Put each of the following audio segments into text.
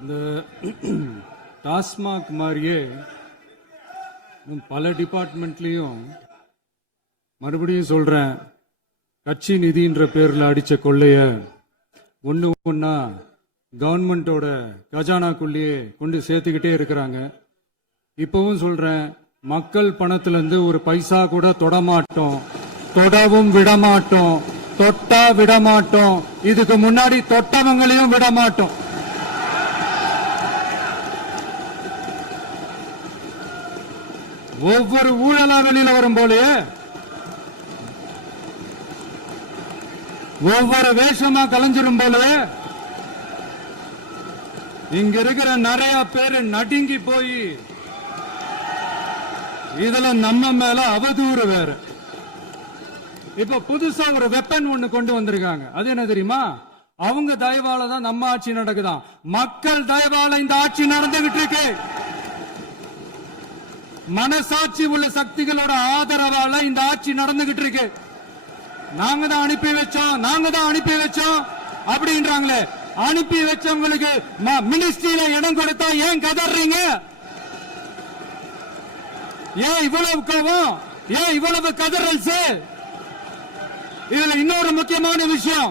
இந்த டாஸ்மாக் மாதிரியே பல டிபார்ட்மெண்ட்லயும் மறுபடியும் சொல்றேன், கட்சி நிதின்ற பேர்ல அடிச்ச கொள்ளைய ஒண்ணு ஒன்னா கவர்மெண்டோட கஜானாக்குள்ளேயே கொண்டு சேர்த்துக்கிட்டே இருக்கிறாங்க. இப்பவும் சொல்றேன், மக்கள் பணத்துல இருந்து ஒரு பைசா கூட தொடமாட்டோம், தொடவும் விடமாட்டோம், தொட்டா விடமாட்டோம், இதுக்கு முன்னாடி தொட்டவங்களையும் விடமாட்டோம். ஒவ்வொரு ஊழலா வெளியில வரும் போலே, ஒவ்வொரு வேஷமா கலைஞ்சிரும் போல இங்க இருக்கிற நிறைய பேரு நடுங்கி போய் இதுல நம்ம மேல அவதூறு வேற. இப்ப புதுசா ஒரு வெப்பன் ஒண்ணு கொண்டு வந்திருக்காங்க. அது என்ன தெரியுமா? அவங்க தயவால தான் நம்ம ஆட்சி நடக்குதான். மக்கள் தயவால இந்த ஆட்சி நடந்துகிட்டு இருக்கு. மனசாட்சி உள்ள சக்திகளோட ஆதரவால இந்த ஆட்சி நடந்துகிட்டு இருக்கு. நாங்க தான் அனுப்பி வச்சோம், நாங்க தான் அனுப்பி வச்சோம் அப்படின்றாங்களே. அனுப்பி வச்சவங்களுக்கு மினிஸ்ட்ரியில இடம் கொடுத்தா ஏன் கதறீங்க? ஏன் இவ்வளவு கோவம்? ஏன் இவ்வளவு கதறல்ஸ்? இதுல இன்னொரு முக்கியமான விஷயம்,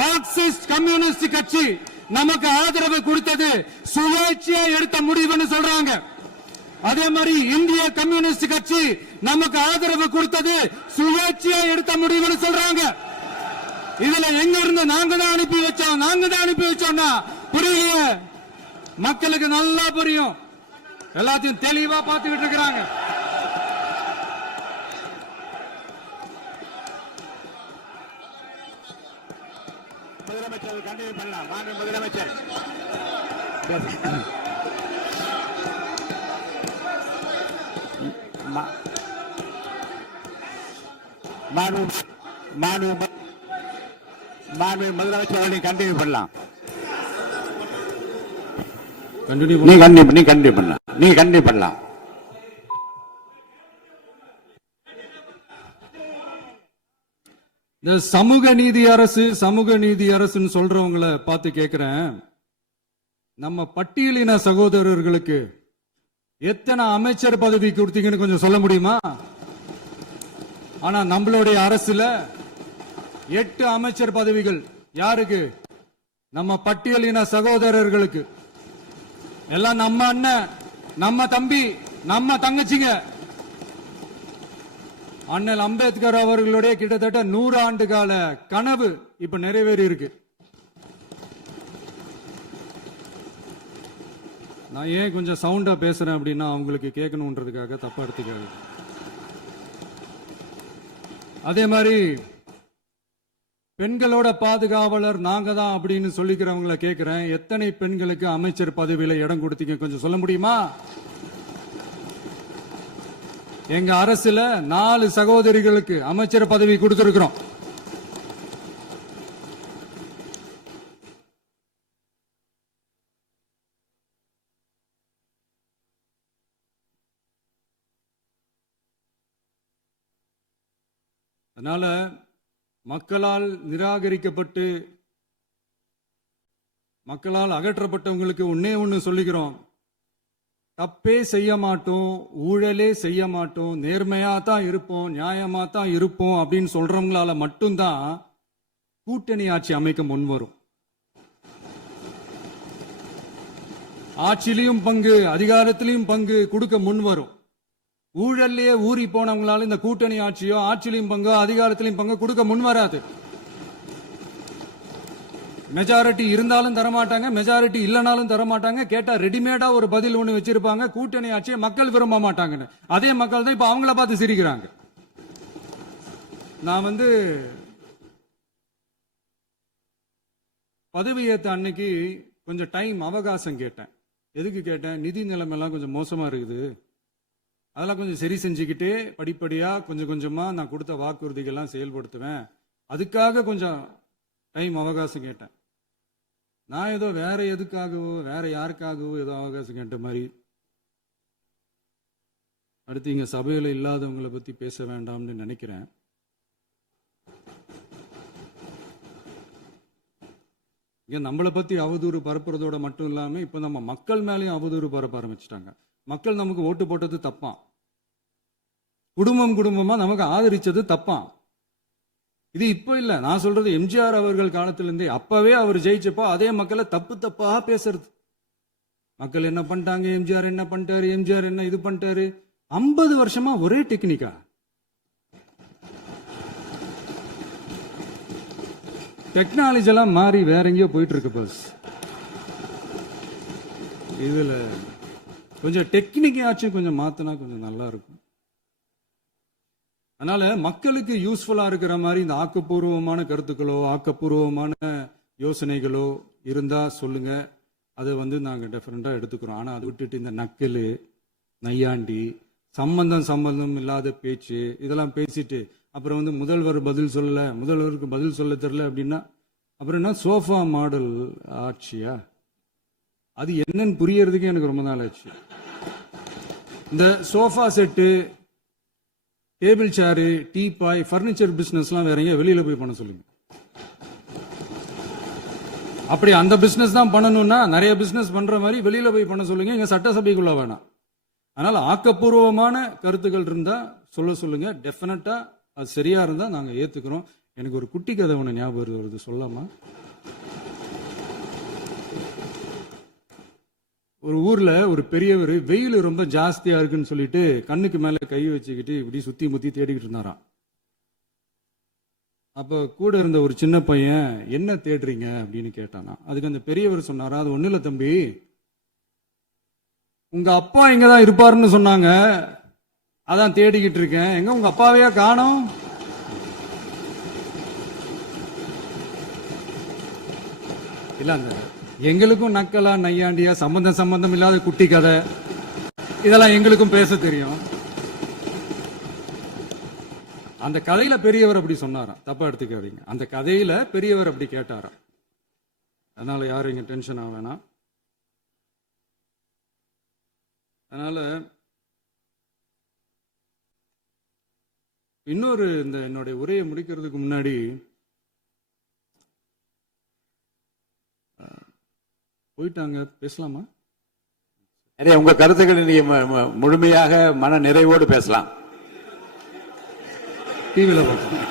மார்க்சிஸ்ட் கம்யூனிஸ்ட் கட்சி நமக்கு ஆதரவு கொடுத்தது சுயேட்சையா எடுத்த முடிவுன்னு சொல்றாங்க. அதே மாதிரி இந்திய கம்யூனிஸ்ட் கட்சி நமக்கு ஆதரவு கொடுத்தது சுயேட்சையா எடுத்த முடிவுன்னு சொல்றாங்க. இதுல எங்க இருந்து நாங்க தான் அனுப்பி வச்சோம், நாங்க தான் அனுப்பி வச்சோம்னா புரியலையே. மக்களுக்கு நல்லா புரியும், எல்லாத்தையும் தெளிவா பார்த்துக்கிட்டு இருக்கிறாங்க. முதலமைச்சர் கண்டினியூ பண்ணலாம். வாங்க முதலமைச்சர். முதலமைச்சர் கண்டினியூ பண்ணலாம். நீ கண்டினியூ பண்ணலாம். இந்த சமூக நீதி அரசு, சமூக நீதி அரசுன்னு சொல்றவங்களை பார்த்து கேட்கிறேன், நம்ம பட்டியலின சகோதரர்களுக்கு எத்தனை அமைச்சர் பதவி கொடுத்தீங்கன்னு கொஞ்சம் சொல்ல முடியுமா? ஆனா நம்மளுடைய அரசுல 8 அமைச்சர் பதவிகள் யாருக்கு? நம்ம பட்டியலின சகோதரர்களுக்கு. எல்லாம் நம்ம அண்ணன், நம்ம தம்பி, நம்ம தங்கச்சிங்க. அண்ணல் அம்பேத்கர் அவர்களுடைய கிட்டத்தட்ட 100 ஆண்டு கால கனவு இப்ப நிறைவேறி இருக்கு. நான் ஏன் கொஞ்சம் சவுண்டா பேசுறேன் அப்படின்னா அவங்களுக்கு கேட்கணுன்றதுக்காக, தப்பா எடுத்துக்காது. அதே மாதிரி பெண்களோட பாதுகாவலர் நாங்க தான் அப்படின்னு சொல்லிக்கிறவங்களை கேட்கிறேன், எத்தனை பெண்களுக்கு அமைச்சர் பதவியில இடம் கொடுத்தீங்க கொஞ்சம் சொல்ல முடியுமா? எங்க அரசுல 4 சகோதரிகளுக்கு அமைச்சர் பதவி கொடுத்திருக்கிறோம். அதனால மக்களால் நிராகரிக்கப்பட்டு மக்களால் அகற்றப்பட்டவங்களுக்கு ஒன்னே ஒன்னு சொல்லிக்கிறோம், தப்பே செய்ய மாட்டோம், ஊழலே செய்ய மாட்டோம், நேர்மையா தான் இருப்போம், நியாயமா தான் இருப்போம் அப்படின்னு சொல்றவங்களால மட்டும்தான் கூட்டணி ஆட்சி அமைக்க முன்வரும். ஆட்சியிலையும் பங்கு, அதிகாரத்திலையும் பங்கு கொடுக்க முன்வரும். ஊழல்லையே ஊறி போனவங்களால இந்த கூட்டணி ஆட்சியோ, ஆட்சியிலையும் பங்கு, அதிகாரத்திலையும் பங்கு கொடுக்க முன்வராது. மெஜாரிட்டி இருந்தாலும் தரமாட்டாங்க, மெஜாரிட்டி இல்லைனாலும் தரமாட்டாங்க. கேட்டா ரெடிமேடா ஒரு பதில் ஒண்ணு வச்சிருப்பாங்க, கூட்டணி ஆட்சியை மக்கள் விரும்ப மாட்டாங்கன்னு. அதே மக்கள் தான் இப்ப அவங்கள பார்த்து சிரிக்கிறாங்க. நான் பதவி ஏத்த அன்னைக்கு கொஞ்சம் டைம் அவகாசம் கேட்டேன். எதுக்கு கேட்டேன்? நிதி நிலைமைலாம் கொஞ்சம் மோசமா இருக்குது, அதெல்லாம் கொஞ்சம் சரி செஞ்சுக்கிட்டே படிப்படியா கொஞ்சம் கொஞ்சமா நான் கொடுத்த வாக்குறுதிகள்லாம் செயல்படுத்துவேன், அதுக்காக கொஞ்சம் டைம் அவகாசம் கேட்டேன். நான் ஏதோ வேற எதுக்காகவோ வேற யாருக்காகவோ ஏதோ அவகாசம் கேட்ட மாதிரி. அடுத்து இங்க சபையில இல்லாதவங்களை பத்தி பேச வேண்டாம்னு நினைக்கிறேன். இங்க நம்மளை பத்தி அவதூறு பரப்புறதோட மட்டும் இல்லாம இப்ப நம்ம மக்கள் மேலயும் அவதூறு பரப்ப ஆரம்பிச்சிட்டாங்க. மக்கள் நமக்கு ஓட்டு போட்டது தப்பான், குடும்பம் குடும்பமா நமக்கு ஆதரிச்சது தப்பான். இது இப்ப இல்ல, நான் சொல்றது எம்ஜிஆர் அவர்கள் காலத்திலிருந்தே. அப்பவே அவர் ஜெயிச்சப்போ அதே மக்களை தப்பு தப்பா பேசுறது. மக்கள் என்ன பண்ணிட்டாங்க, எம்ஜிஆர் என்ன பண்ணிட்டாரு, எம்ஜிஆர் என்ன இது பண்ணிட்டாரு. 50 வருஷமா ஒரே டெக்னிக்கா. டெக்னாலஜி எல்லாம் மாறி வேற எங்கேயோ போயிட்டு இருக்கு பஸ். இதுல கொஞ்சம் டெக்னிக்காச்சும் கொஞ்சம் மாத்தினா கொஞ்சம் நல்லா இருக்கும். அதனால மக்களுக்கு யூஸ்ஃபுல்லா இருக்கிற மாதிரி இந்த ஆக்கப்பூர்வமான கருத்துக்களோ ஆக்கப்பூர்வமான யோசனைகளோ இருந்தா சொல்லுங்க. அதை நாங்க டெஃபரெண்டா எடுத்துக்கிறோம். ஆனா அதை விட்டுட்டு இந்த நக்கலு நையாண்டி சம்பந்தம் இல்லாத பேச்சு இதெல்லாம் பேசிட்டு அப்புறம் முதல்வர் பதில் சொல்லல, முதல்வருக்கு பதில் சொல்ல தெரியல அப்படின்னா அப்புறம் என்ன சோஃபா மாடல் ஆட்சியா? அது என்னன்னு புரியறதுக்கு எனக்கு ரொம்ப நாள் ஆச்சு. இந்த sofa set, table chair, teapoy, furniture பிசினஸ்லாம் வேற எங்க வெளியில போய் பண்ண சொல்லுங்க. அப்படி அந்த பிசினஸ் தான் பண்ணணும்னா நிறைய பிசினஸ் பண்ற மாதிரி வெளியில போய் பண்ண சொல்லுங்க, இங்க சட்டசபைக்குள்ள வேணாம். அதனால ஆக்கப்பூர்வமான கருத்துக்கள் இருந்தா சொல்லுங்க. டெஃபினட்டா அது சரியா இருந்தா நாங்க ஏத்துக்கிறோம். எனக்கு ஒரு குட்டி கதை ஒண்ணு ஞாபகம் வருது, சொல்லாமா? ஒரு ஊர்ல ஒரு பெரியவர் வெயில் ரொம்ப ஜாஸ்தியா இருக்குன்னு சொல்லிட்டு கண்ணுக்கு மேல கை வச்சுக்கிட்டு இப்படி சுத்தி முத்தி தேடிக்கிட்டு இருந்தாராம். அப்ப கூட இருந்த ஒரு சின்ன பையன் என்ன தேடுறீங்க அப்படின்னு கேட்டானா. அதுக்கு அந்த பெரியவர் சொன்னாரா, அது ஒண்ணு இல்ல தம்பி, உங்க அப்பா இங்கதான் இருப்பாருன்னு சொன்னாங்க, அதான் தேடிக்கிட்டு இருக்கேன். எங்க உங்க அப்பாவையா காணோம்? இல்ல அந்த எங்களுக்கும் நக்கலா நையாண்டியா சம்பந்தம் இல்லாத குட்டி கதை இதெல்லாம் எங்களுக்கும் பேச தெரியும். அந்த கதையில பெரியவர் அப்படி சொன்னாராம், தப்பா எடுத்துக்காதீங்க. அந்த கதையில பெரியவர் அப்படி கேட்டாராம். அதனால யாரும் இங்க டென்ஷன் ஆக வேணாம். அதனால இன்னொரு இந்த என்னுடைய உரையை முடிக்கிறதுக்கு முன்னாடி போயிட்டாங்க, பேசலாமா? உங்க கருத்துக்களை நீங்க முழுமையாக மன நிறைவோடு பேசலாம். டிவியில பார்ப்போம்.